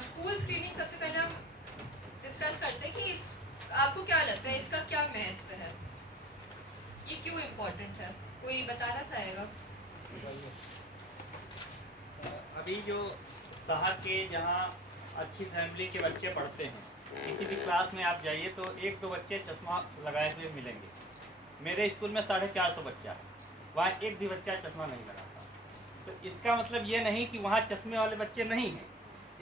School screening सबसे पहले हम डिस्कस करते हैं कि आपको क्या लगता है इसका क्या महत्व है, ये क्यों इम्पोर्टेंट है, कोई बताना चाहेगा? अभी जो शहर के जहाँ अच्छी फैमिली के बच्चे पढ़ते हैं, किसी भी क्लास में आप जाइए तो एक दो बच्चे चश्मा लगाए हुए मिलेंगे। मेरे स्कूल में 450 बच्चा है, वहाँ एक भी बच्चा चश्मा नहीं लगाता। तो इसका मतलब ये नहीं कि वहाँ चश्मे वाले बच्चे नहीं हैं,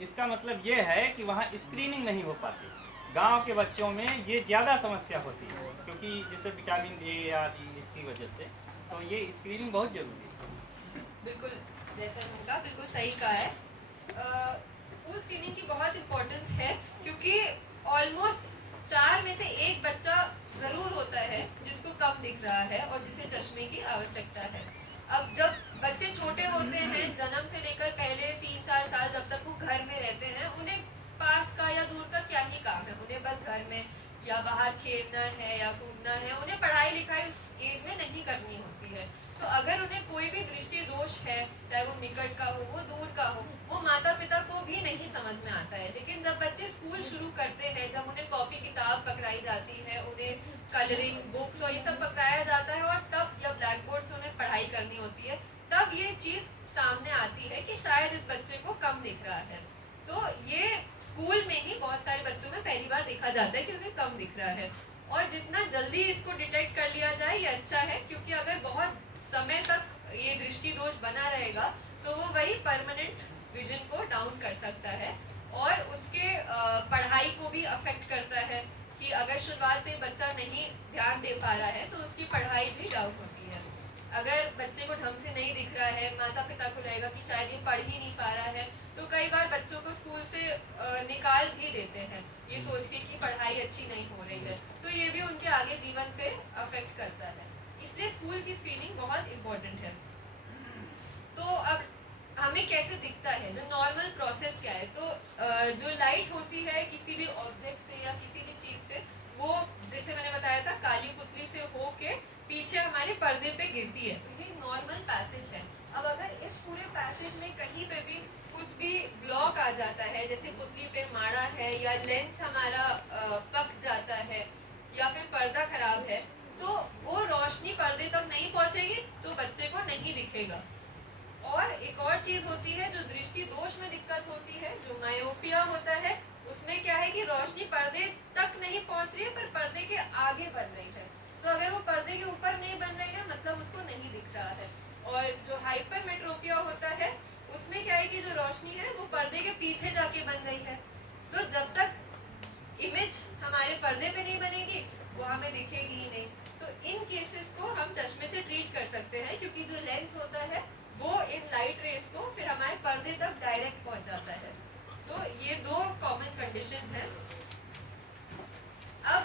इसका मतलब ये है कि वहाँ स्क्रीनिंग नहीं हो पाती। गांव के बच्चों में ये ज़्यादा समस्या होती है, क्योंकि जैसे विटामिन ए आदि इसकी वजह से, तो ये स्क्रीनिंग बहुत ज़रूरी है। बिल्कुल, जैसा उनका बिल्कुल सही कहा है। स्कूल स्क्रीनिंग की बहुत इम्पोर्टेंस है, क्योंकि ऑलमोस्ट 4 में से एक बच्चा ज़रूर होता है जिसको कम दिख रहा है और जिसे चश्मे की आवश्यकता है। अब जब बच्चे छोटे होते हैं, जन्म से लेकर पहले 3-4 साल जब तक वो घर में रहते हैं, उन्हें पास का या दूर का क्या ही काम है, उन्हें बस घर में या बाहर खेलना है या कूदना है, उन्हें पढ़ाई लिखाई उस एज में नहीं करनी होती है। तो अगर उन्हें कोई भी दृष्टि दोष है, चाहे वो निकट का हो, वो दूर का हो, वो माता पिता को भी नहीं समझ में आता है। लेकिन जब बच्चे स्कूल शुरू करते हैं, जब उन्हें कॉपी किताब पकड़ाई जाती है, उन्हें कलरिंग बुक्स और ये सब पकड़ाया जाता है, और तब या ब्लैक बोर्ड से उन्हें पढ़ाई करनी होती है, तब ये चीज़ सामने आती है कि शायद इस बच्चे को कम दिख रहा है। तो ये स्कूल में ही बहुत सारे बच्चों में पहली बार देखा जाता है कि उन्हें कम दिख रहा है। और जितना जल्दी इसको डिटेक्ट कर लिया जाए ये अच्छा है, क्योंकि अगर बहुत समय तक ये दृष्टि दोष बना रहेगा तो वो वही परमानेंट विजन को डाउन कर सकता है, और उसके पढ़ाई को भी अफेक्ट करता है कि अगर शुरुआत से बच्चा नहीं ध्यान दे पा रहा है तो उसकी पढ़ाई भी डाउन होती है। अगर बच्चे को ढंग से नहीं दिख रहा है, माता पिता को लगेगा कि शायद ये पढ़ ही नहीं पा रहा है, तो कई बार बच्चों को स्कूल से निकाल भी देते हैं ये सोच के कि पढ़ाई अच्छी नहीं हो रही है। तो ये भी उनके आगे जीवन पे अफेक्ट करता है, इसलिए स्कूल की स्क्रीनिंग बहुत इम्पोर्टेंट है। तो अब हमें कैसे दिखता है, जो नॉर्मल प्रोसेस क्या है, तो जो लाइट होती है किसी भी ऑब्जेक्ट से या किसी भी चीज़ से, वो जैसे मैंने बताया था काली पुतली से होके पीछे हमारे पर्दे पे गिरती है, तो ये नॉर्मल पैसेज है। अब अगर इस पूरे पैसेज में कहीं पे भी कुछ भी ब्लॉक आ जाता है, जैसे पुतली पे माड़ा है या लेंस हमारा पक जाता है या फिर पर्दा खराब है, तो वो रोशनी पर्दे तक नहीं पहुंचेगी तो बच्चे को नहीं दिखेगा। और एक और चीज होती है जो दृष्टि दोष में दिक्कत होती है, जो मायोपिया होता है, उसमें क्या है कि रोशनी पर्दे तक नहीं पहुंच रही है पर पर्दे के आगे बन रही है। तो अगर वो पर्दे के ऊपर नहीं बन रही है मतलब उसको नहीं दिख रहा है। और जो हाइपरमेट्रोपिया होता है उसमें क्या है कि जो रोशनी है वो पर्दे के पीछे जाके बन रही है, तो जब तक इमेज हमारे पर्दे पे नहीं बनेगी वो हमें दिखेगी ही नहीं। तो इन केसेस को हम चश्मे से ट्रीट कर सकते हैं, क्योंकि जो लेंस होता है वो इन लाइट रेस को फिर हमारे पर्दे तक डायरेक्ट पहुंचाता है। तो ये दो कॉमन कंडीशंस हैं। अब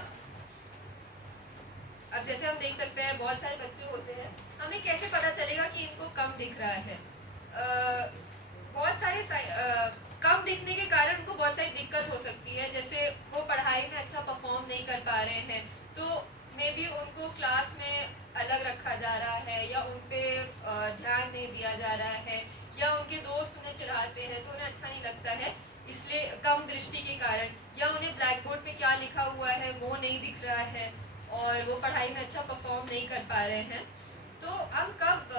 जैसे हम देख सकते हैं बहुत सारे बच्चे होते हैं, हमें कैसे पता चलेगा कि इनको कम दिख रहा है? बहुत सारे कम दिखने के कारण उनको बहुत सारी दिक्कत हो सकती है, जैसे वो पढ़ाई में अच्छा परफॉर्म नहीं कर पा रहे हैं, तो मे बी उनको क्लास में अलग रखा जा रहा है या उन पर ध्यान नहीं दिया जा रहा है, या उनके दोस्त उन्हें चिढ़ाते हैं तो उन्हें अच्छा नहीं लगता है, इसलिए कम दृष्टि के कारण, या उन्हें ब्लैक बोर्ड पे क्या लिखा हुआ है वो नहीं दिख रहा है और वो पढ़ाई में अच्छा परफॉर्म नहीं कर पा रहे हैं। तो हम कब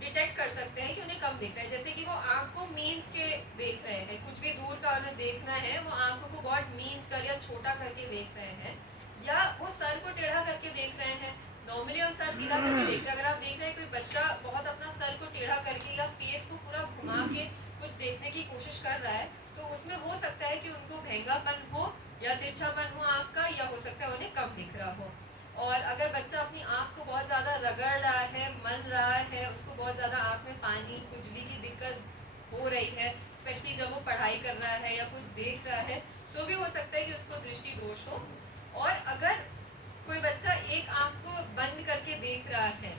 डिटेक्ट कर सकते हैं कि उन्हें कम दिख रहा है? जैसे कि वो आँख को मीन्स के देख रहे हैं, कुछ भी दूर का उन्हें देखना है, वो आँखों को बहुत मीन्स कर या छोटा करके देख रहे हैं, या वो सर को टेढ़ा करके देख रहे हैं। नॉर्मली हम सर सीधा करके देख रहे हैं, अगर आप देख रहे हैं कोई बच्चा बहुत अपना सर को टेढ़ा करके या फेस को पूरा घुमा के कुछ देखने की कोशिश कर रहा है, तो उसमें हो सकता है कि उनको भेंगापन हो या तिरछापन हो आँख का, या हो सकता है उन्हें कम दिख रहा हो। और अगर बच्चा अपनी आँख को बहुत ज़्यादा रगड़ रहा है, मल रहा है, उसको बहुत ज़्यादा आँख में पानी खुजली की दिक्कत हो रही है, स्पेशली जब वो पढ़ाई कर रहा है या कुछ देख रहा है, तो भी हो सकता है कि उसको दृष्टि दोष हो। और अगर कोई बच्चा एक आँख को बंद करके देख रहा है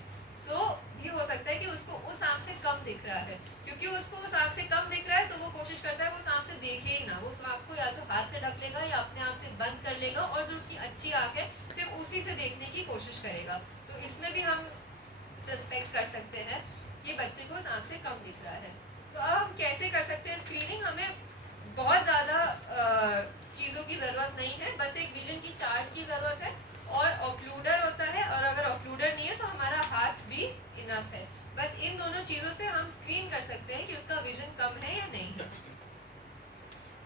तो भी हो सकता है कि उसको उस आँख से कम दिख रहा है, क्योंकि उसको उस आँख से कम दिख रहा है तो वो कोशिश करता है वो उस आँख से देखे ही ना, वो उस आँख को या तो हाथ से ढक लेगा या अपने आप से बंद कर लेगा, और जो उसकी अच्छी आँख है सिर्फ उसी से देखने की कोशिश करेगा। तो इसमें भी हम सस्पेक्ट कर सकते हैं कि बच्चे को उस आँख से कम दिख रहा है। तो अब हम कैसे कर सकते हैं स्क्रीनिंग? हमें बहुत ज़्यादा चीज़ों की ज़रूरत नहीं है, बस एक विजन की चार्ट की ज़रूरत है और ऑक्लूडर होता है, और अगर ऑक्लूडर नहीं है तो हमारा हाथ भी इनफ है। बस इन दोनों चीज़ों से हम स्क्रीन कर सकते हैं कि उसका विजन कम है या नहीं है।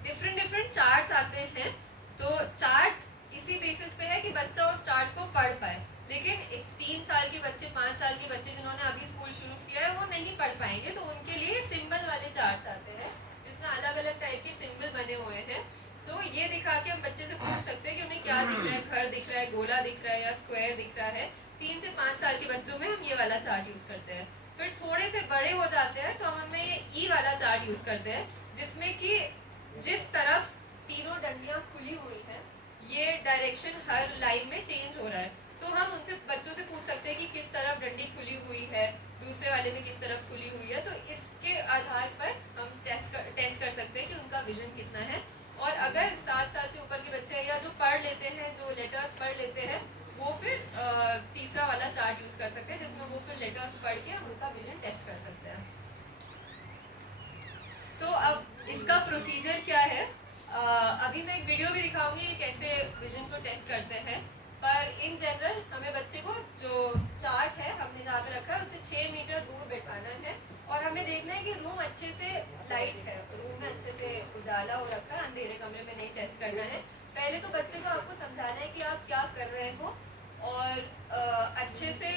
डिफरेंट चार्ट्स आते हैं, तो चार्ट इसी बेसिस पे है कि बच्चा उस चार्ट को पढ़ पाए, लेकिन एक 3 साल के बच्चे, 5 साल के बच्चे जिन्होंने अभी स्कूल शुरू किया है वो नहीं पढ़ पाएंगे, तो उनके लिए सिंबल वाले चार्ट्स आते हैं जिसमें अलग अलग टाइप के सिंबल बने हुए हैं। तो ये दिखा के हम बच्चे से पूछ सकते हैं कि उन्हें क्या दिख रहा है, घर दिख रहा है, गोला दिख रहा है या स्क्वायर दिख रहा है। 3 से 5 साल के बच्चों में हम ये वाला चार्ट यूज़ करते हैं। फिर थोड़े से बड़े हो जाते हैं तो हम उनमें ये ई वाला चार्ट यूज़ करते हैं, जिसमें कि जिस तरफ तीनों डंडियां खुली हुई है, ये डायरेक्शन हर लाइन में चेंज हो रहा है, तो हम उनसे बच्चों से पूछ सकते हैं कि किस तरफ डंडी खुली हुई है, दूसरे वाले में किस तरफ खुली हुई है। तो इसके आधार पर हम टेस्ट कर सकते हैं कि उनका विजन कितना है। और अगर 7 साल से ऊपर के बच्चे या जो पढ़ लेते हैं, जो लेटर्स पढ़ लेते हैं, वो फिर तीसरा वाला चार्ट यूज़ कर सकते हैं, जिसमें वो फिर लेटर्स पढ़ के उनका विजन टेस्ट कर सकते हैं। तो अब इसका प्रोसीजर क्या है, अभी मैं एक वीडियो भी दिखाऊंगी कि कैसे विजन को टेस्ट करते हैं, पर इन जनरल हमें बच्चे को जो चार्ट है हमने जहाँ पे रखा है उससे 6 मीटर दूर बैठाना है, और हमें देखना है कि रूम अच्छे से लाइट है, रूम में अच्छे से उजाला हो रखा है, अंधेरे कमरे में नहीं टेस्ट करना है। पहले तो बच्चे को आपको समझाना है कि आप क्या कर रहे हो, और अच्छे से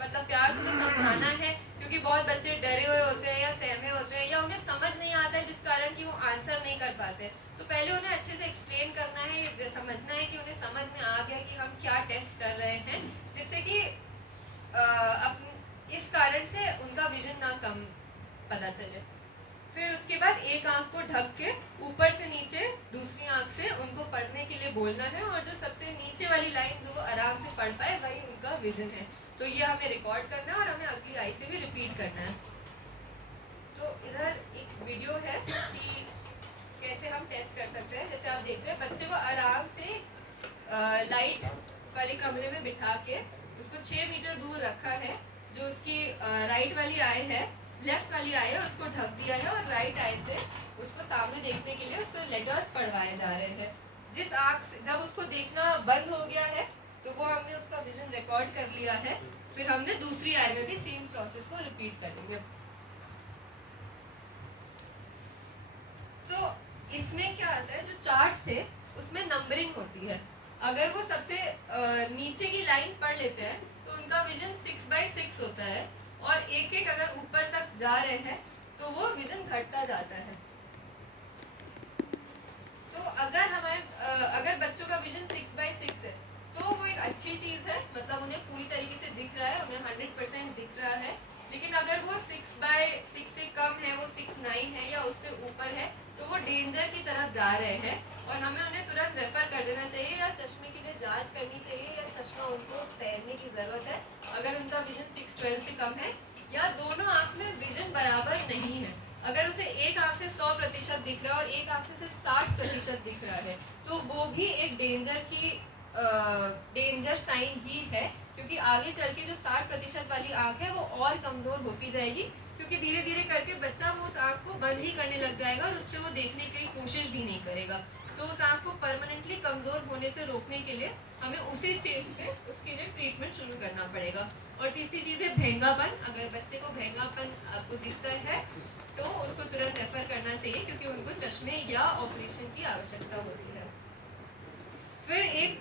मतलब प्यार से उन्हें समझाना है, क्योंकि बहुत बच्चे डरे हुए होते हैं या सहमे होते हैं या उन्हें समझ नहीं आता है जिस कारण कि वो आंसर नहीं कर पाते। तो पहले उन्हें अच्छे से एक्सप्लेन करना है, समझना है कि उन्हें समझ में आ गया कि हम क्या टेस्ट कर रहे हैं, जिससे कि इस कारण से उनका विजन ना कम पता चले। फिर उसके बाद एक आंख को ढक के ऊपर से नीचे दूसरी आंख से उनको पढ़ने के लिए बोलना है, और जो सबसे नीचे वाली लाइन जो वो आराम से पढ़ पाए वही उनका विजन है। तो ये हमें रिकॉर्ड करना है और हमें अगली आई से भी रिपीट करना है। तो इधर एक वीडियो है कि कैसे हम टेस्ट कर सकते हैं। जैसे आप देख रहे हैं बच्चे को आराम से लाइट वाले कमरे में बिठा के उसको 6 मीटर दूर रखा है, जो उसकी राइट वाली आई है, लेफ्ट वाली आई है उसको ढक दिया है, और राइट आई से उसको सामने देखने के लिए उसको लेटर्स पढ़वाए जा रहे हैं। जिस आँख से जब उसको देखना बंद हो गया है तो वो हमने उसका विजन रिकॉर्ड कर लिया है, फिर हमने दूसरी आई में भी सेम प्रोसेस को रिपीट करेंगे। तो इसमें क्या आता है, जो चार्ट्स थे उसमें नंबरिंग होती है। अगर वो सबसे नीचे की लाइन पढ़ लेते हैं तो उनका विजन 6/6 होता है, और एक एक अगर ऊपर तक जा रहे हैं तो वो विजन घटता जाता है। तो अगर बच्चों का विजन 6/6 है तो वो एक अच्छी चीज़ है, मतलब उन्हें पूरी तरीके से दिख रहा है, उन्हें 100% दिख रहा है। लेकिन अगर वो 6/6 से कम है, वो 6/9 है या उससे ऊपर है, तो वो डेंजर की तरफ जा रहे हैं, और हमें उन्हें तुरंत रेफर कर देना चाहिए, या चश्मे के लिए जांच करनी चाहिए, या चश्मा उनको पहनने की ज़रूरत है अगर उनका विजन 6/12 से कम है, या दोनों आँख में विजन बराबर नहीं है। अगर उसे एक आँख से 100% दिख रहा है और एक आँख से सिर्फ 60% दिख रहा है, तो वो भी एक डेंजर साइन ही है, क्योंकि आगे चल के जो 60% वाली आँख है वो और कमज़ोर होती जाएगी, क्योंकि धीरे धीरे करके बच्चा वो उस आँख को बंद ही करने लग जाएगा और उससे वो देखने की कोशिश भी नहीं करेगा। तो उस आँख को परमानेंटली कमज़ोर होने से रोकने के लिए हमें उसी स्टेज पे उसके लिए ट्रीटमेंट शुरू करना पड़ेगा। और तीसरी चीज़ है भेंगापन। अगर बच्चे को भेंगापन आपको दिखता है तो उसको तुरंत रेफर करना चाहिए, क्योंकि उनको चश्मे या ऑपरेशन की आवश्यकता होती है। फिर एक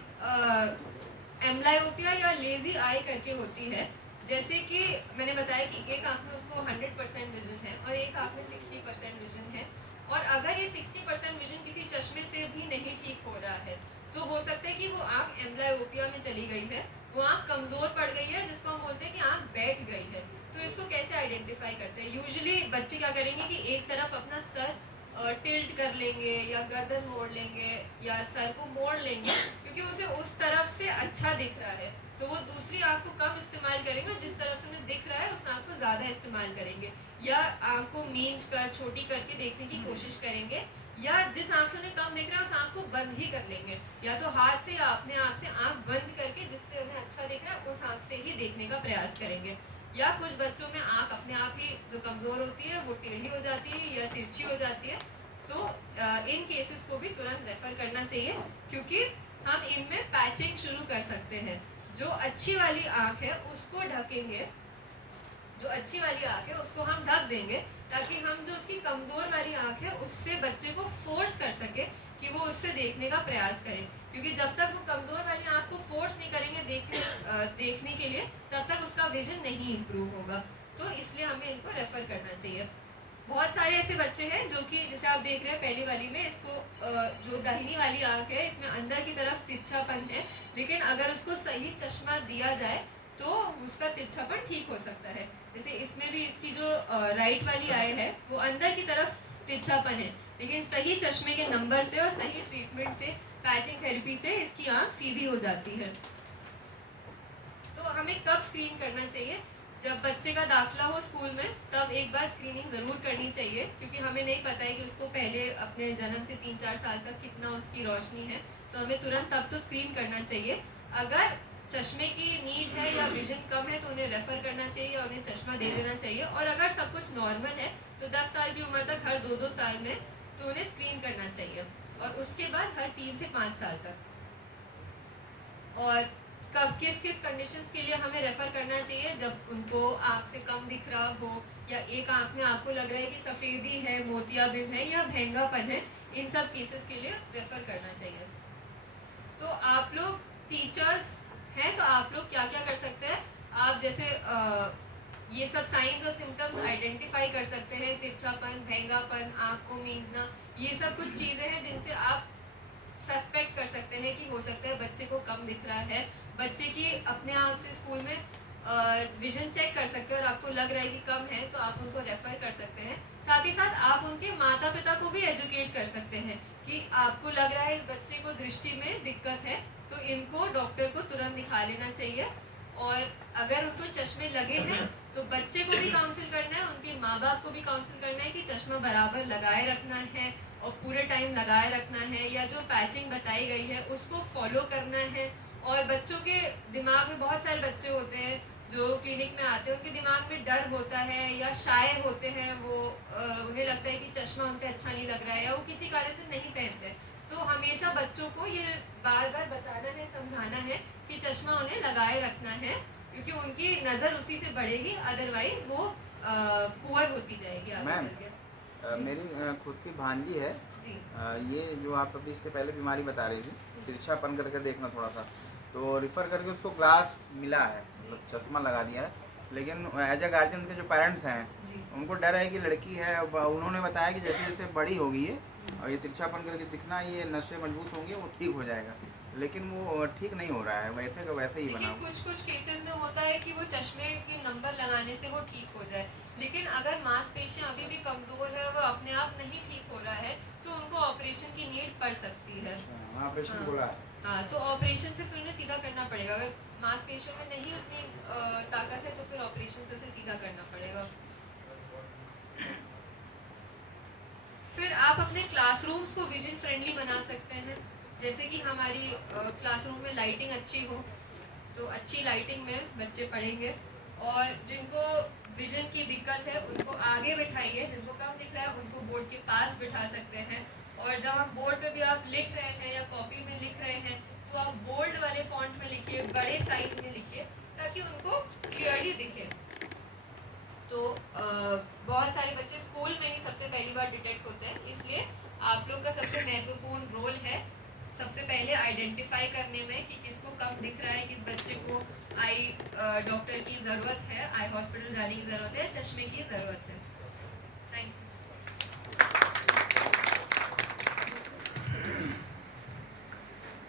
एम्ब्लायोपिया या लेजी आई करके होती है। जैसे कि मैंने बताया कि एक आँख में उसको 100% विजन है और एक आँख में 60% विजन है, और अगर ये 60% विजन किसी चश्मे से भी नहीं ठीक हो रहा है तो हो सकता है कि वो आँख एम्ब्लायोपिया में चली गई है, वो आँख कमज़ोर पड़ गई है, जिसको हम बोलते हैं कि आँख बैठ गई है। तो इसको कैसे आइडेंटिफाई करते हैं? यूजुअली बच्चे क्या करेंगे कि एक तरफ अपना सर टिल्ट कर लेंगे, या गर्दन मोड़ लेंगे, या सर को मोड़ लेंगे, क्योंकि उसे उस तरफ से अच्छा दिख रहा है, तो वो दूसरी आँख को कम इस्तेमाल करेंगे, जिस तरफ से उन्हें दिख रहा है उस आँख को ज़्यादा इस्तेमाल करेंगे, या आँख को मींच कर छोटी करके देखने की कोशिश करेंगे, या जिस आँख से उन्हें कम दिख रहा है उस आँख को बंद ही कर लेंगे, या तो हाथ से या अपने आप से आँख बंद करके जिससे उन्हें अच्छा दिख रहा है उस आँख से ही देखने का प्रयास करेंगे। या कुछ बच्चों में आँख अपने आप ही जो कमज़ोर होती है वो टेढ़ी हो जाती है या तिरछी हो जाती है, तो इन केसेस को भी तुरंत रेफर करना चाहिए, क्योंकि हम इनमें पैचिंग शुरू कर सकते हैं। जो अच्छी वाली आँख है उसको ढकेंगे, जो अच्छी वाली आँख है उसको हम ढक देंगे, ताकि हम जो उसकी कमज़ोर वाली आँख है उससे बच्चे को फोर्स कर सके कि वो उससे देखने का प्रयास करे। क्योंकि जब तक वो कमज़ोर वाली आँख को फोर्स नहीं करेंगे देखने के लिए, तब तक उसका विजन नहीं इम्प्रूव होगा। तो इसलिए हमें इनको रेफ़र करना चाहिए। बहुत सारे ऐसे बच्चे हैं जो कि जैसे आप देख रहे हैं पहली वाली में, इसको जो दाहिनी वाली आँख है इसमें अंदर की तरफ तिरछापन है, लेकिन अगर उसको सही चश्मा दिया जाए तो उसका तिरछापन ठीक हो सकता है। जैसे इसमें भी इसकी जो राइट वाली आई है वो अंदर की तरफ तिरछापन है, लेकिन सही चश्मे के नंबर से और सही ट्रीटमेंट से, पैचिंग थेरेपी से इसकी आँख सीधी हो जाती है। तो हमें कब स्क्रीन करना चाहिए? जब बच्चे का दाखिला हो स्कूल में, तब एक बार स्क्रीनिंग ज़रूर करनी चाहिए, क्योंकि हमें नहीं पता है कि उसको पहले अपने जन्म से 3-4 साल तक कितना उसकी रोशनी है, तो हमें तुरंत तब तो स्क्रीन करना चाहिए। अगर चश्मे की नीड है या विजन कम है तो उन्हें रेफ़र करना चाहिए या उन्हें चश्मा दे देना चाहिए। और अगर सब कुछ नॉर्मल है तो 10 साल की उम्र तक हर 2-2 साल में तो उन्हें स्क्रीन करना चाहिए, और उसके बाद हर 3 से 5 साल तक। और कब किस किस कंडीशंस के लिए हमें रेफ़र करना चाहिए? जब उनको आँख से कम दिख रहा हो, या एक आँख में आपको लग रहा है कि सफ़ेदी है, मोतियाबिंद है या भेंगापन है, इन सब केसेस के लिए रेफ़र करना चाहिए। तो आप लोग टीचर्स हैं, तो आप लोग क्या क्या कर सकते हैं? आप जैसे ये सब साइंस और सिम्टम्स आइडेंटिफाई कर सकते हैं, तिरछापन, भेंगापन, आँख को मींचना, ये सब कुछ चीज़ें हैं जिनसे आप सस्पेक्ट कर सकते हैं कि हो सकता है बच्चे को कम दिख रहा है। बच्चे की अपने आप से स्कूल में विजन चेक कर सकते हैं, और आपको लग रहा है कि कम है तो आप उनको रेफ़र कर सकते हैं। साथ ही साथ आप उनके माता पिता को भी एजुकेट कर सकते हैं कि आपको लग रहा है इस बच्चे को दृष्टि में दिक्कत है, तो इनको डॉक्टर को तुरंत दिखा लेना चाहिए। और अगर उनको चश्मे लगे हैं तो बच्चे को भी काउंसिल करना है, उनके माँ बाप को भी काउंसिल करना है कि चश्मा बराबर लगाए रखना है और पूरे टाइम लगाए रखना है, या जो पैचिंग बताई गई है उसको फॉलो करना है। और बच्चों के दिमाग में, बहुत सारे बच्चे होते हैं जो क्लिनिक में आते हैं, उनके दिमाग में डर होता है या शाय होते हैं, वो उन्हें लगता है कि चश्मा उन पर अच्छा नहीं लग रहा है, या वो किसी कारण से नहीं पहनते। तो हमेशा बच्चों को ये बार बार बताना है, समझाना है कि चश्मा उन्हें लगाए रखना है, क्योंकि उनकी नज़र उसी से बढ़ेगी, अदरवाइज वो पुअर होती जाएगी आगे मैम, चल के। मेरी खुद की भांजी है। जी। ये जो आप अभी इसके पहले बीमारी बता रही थी, तिरछापन करके देखना थोड़ा सा, तो रिफ़र करके उसको ग्लास मिला है, मतलब चश्मा लगा दिया है। लेकिन एज अ गार्जियन उनके जो पेरेंट्स हैं जी। उनको डर है कि लड़की है। उन्होंने बताया कि जैसे जैसे बड़ी होगी ये, और ये तिरछापन करके दिखना, ये नसें मजबूत होंगी, वो ठीक हो जाएगा। लेकिन वो ठीक नहीं हो रहा है, वैसे का वैसे ही बना लेकिन हुआ। कुछ कुछ केसेस में होता है कि वो चश्मे के नंबर लगाने से वो ठीक हो जाए, लेकिन अगर मांसपेशियां अभी भी कमज़ोर है, वो अपने आप नहीं ठीक हो रहा है, तो उनको ऑपरेशन की नीड पड़ सकती है। ऑपरेशन हाँ। बोला है। हाँ, तो ऑपरेशन से फिर उन्हें सीधा करना पड़ेगा। अगर मांसपेशियों में नहीं उतनी ताकत है तो फिर ऑपरेशन से उसे सीधा करना पड़ेगा। फिर आप अपने क्लासरूम्स को विजन फ्रेंडली बना सकते हैं। जैसे कि हमारी क्लासरूम में लाइटिंग अच्छी हो, तो अच्छी लाइटिंग में बच्चे पढ़ेंगे। और जिनको विजन की दिक्कत है उनको आगे बिठाइए, जिनको कम दिख रहा है उनको बोर्ड के पास बिठा सकते हैं। और जब आप बोर्ड पे भी आप लिख रहे हैं या कॉपी में लिख रहे हैं, तो आप बोल्ड वाले फॉन्ट में लिखिए, बड़े साइज में लिखिए, ताकि उनको क्लियरली दिखे। तो बहुत सारे बच्चे स्कूल में ही सबसे पहली बार डिटेक्ट होते हैं, इसलिए आप लोग का सबसे महत्वपूर्ण रोल है सबसे पहले आइडेंटिफाई करने में कि किसको कम दिख रहा है, किस बच्चे को आई डॉक्टर की ज़रूरत है, आई हॉस्पिटल जाने की ज़रूरत है, चश्मे की ज़रूरत है।